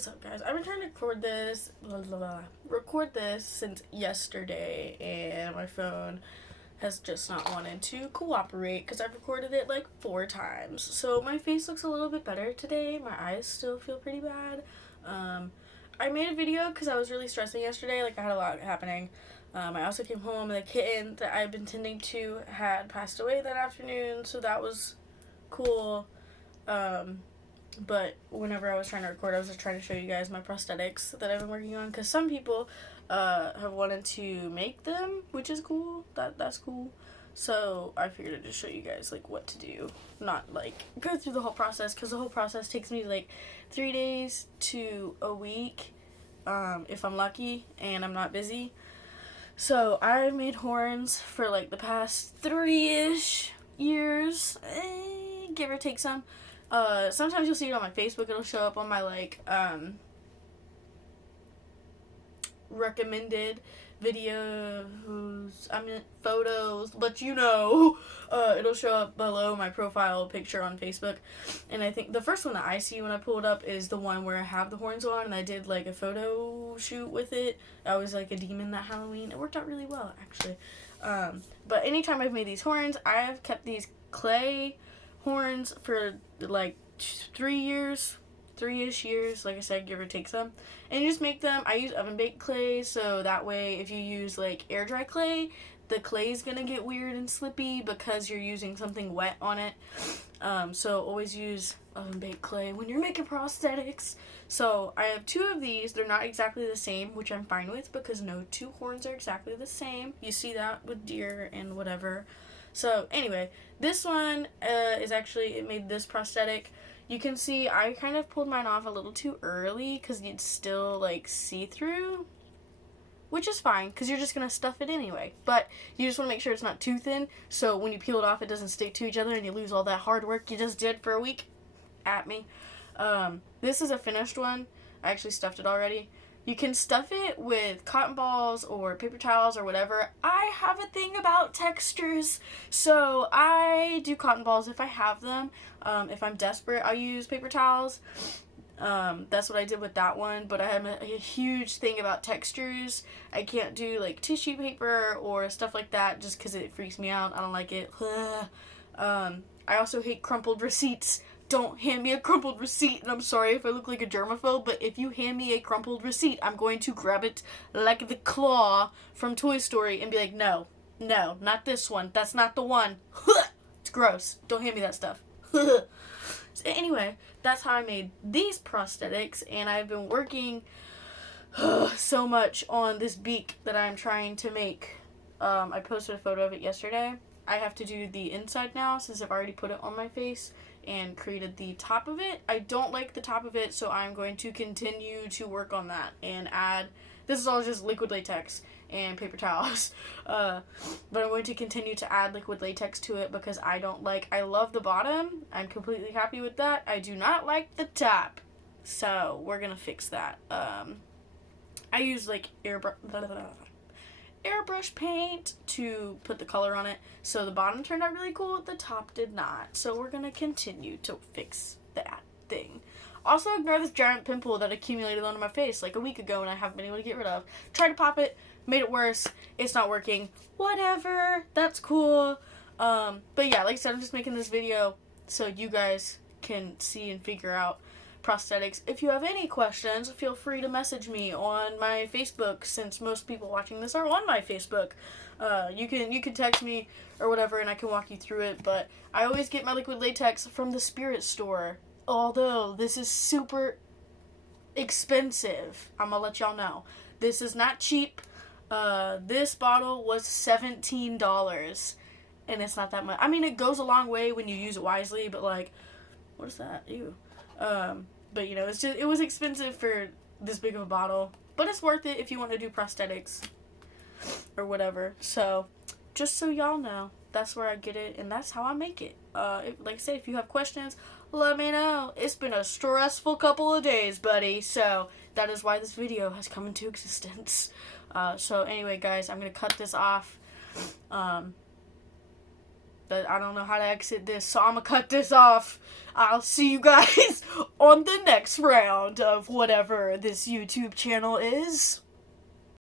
What's up, guys? I've been trying to record this since yesterday, and my phone has just not wanted to cooperate because I've recorded it like 4 times. So my face looks a little bit better today. My eyes still feel pretty bad. I made a video because I was really stressing yesterday. Like, I had a lot happening. I also came home and the kitten that I've been tending to had passed away that afternoon, so that was cool. But whenever I was trying to record, I was just trying to show you guys my prosthetics that I've been working on, because some people have wanted to make them, which is cool. That's cool. So I figured I'd just show you guys like what to do, not like go through the whole process, because the whole process takes me like 3 days to a week, if I'm lucky and I'm not busy. So I've made horns for like the past 3-ish years, give or take some. Sometimes you'll see it on my Facebook. It'll show up on my like recommended videos, photos, but it'll show up below my profile picture on Facebook. And I think the first one that I see when I pull it up is the one where I have the horns on, and I did like a photo shoot with it. I was like a demon that Halloween. It worked out really well, actually. But anytime I've made these horns, I have kept these clay horns for like 3-ish years, like I said, give or take some. And you just make them. I use oven baked clay, so that way if you use like air dry clay, the clay is gonna get weird and slippy because you're using something wet on it. So always use oven baked clay when you're making prosthetics. So I have 2 of these. They're not exactly the same, which I'm fine with, because no 2 horns are exactly the same. You see that with deer and whatever. So anyway, this one is actually, it made this prosthetic. You can see I kind of pulled mine off a little too early because it's still like see-through, which is fine because you're just going to stuff it anyway. But you just want to make sure it's not too thin, so when you peel it off it doesn't stick to each other and you lose all that hard work you just did for a week at me. This is a finished one. I actually stuffed it already. You can stuff it with cotton balls or paper towels or whatever. I have a thing about textures, so I do cotton balls if I have them. If I'm desperate, I'll use paper towels. That's what I did with that one, but I have a huge thing about textures. I can't do like tissue paper or stuff like that just because it freaks me out. I don't like it. I also hate crumpled receipts. Don't hand me a crumpled receipt, and I'm sorry if I look like a germaphobe, but if you hand me a crumpled receipt, I'm going to grab it like the claw from Toy Story and be like, no, not this one. That's not the one. It's gross. Don't hand me that stuff. So anyway, that's how I made these prosthetics, and I've been working so much on this beak that I'm trying to make. I posted a photo of it yesterday. I have to do the inside now since I've already put it on my face and created the top of it. I don't like the top of it, so I'm going to continue to work on that and add, this is all just liquid latex and paper towels, but I'm going to continue to add liquid latex to it because I love the bottom. I'm completely happy with that. I do not like the top, so we're gonna fix that. I use like airbrush paint to put the color on it, so the bottom turned out really cool, the top did not, so we're gonna continue to fix that thing. Also, ignore this giant pimple that accumulated onto my face like a week ago and I haven't been able to get rid of. Tried to pop it, made it worse, it's not working, whatever, that's cool. But yeah, like I said, I'm just making this video so you guys can see and figure out prosthetics. If you have any questions, feel free to message me on my Facebook, since most people watching this are on my Facebook. You can text me or whatever and I can walk you through it, but I always get my liquid latex from the Spirit store, although this is super expensive. I'm gonna let y'all know. This is not cheap. This bottle was $17 and it's not that much. I mean, it goes a long way when you use it wisely, but like, what is that? Ew. But it was expensive for this big of a bottle, but it's worth it if you want to do prosthetics or whatever. So just so y'all know, that's where I get it and that's how I make it. Like I said, if you have questions, let me know. It's been a stressful couple of days, buddy, so that is why this video has come into existence. So anyway, guys, I'm gonna cut this off. But I don't know how to exit this, so I'm gonna cut this off. I'll see you guys on the next round of whatever this YouTube channel is.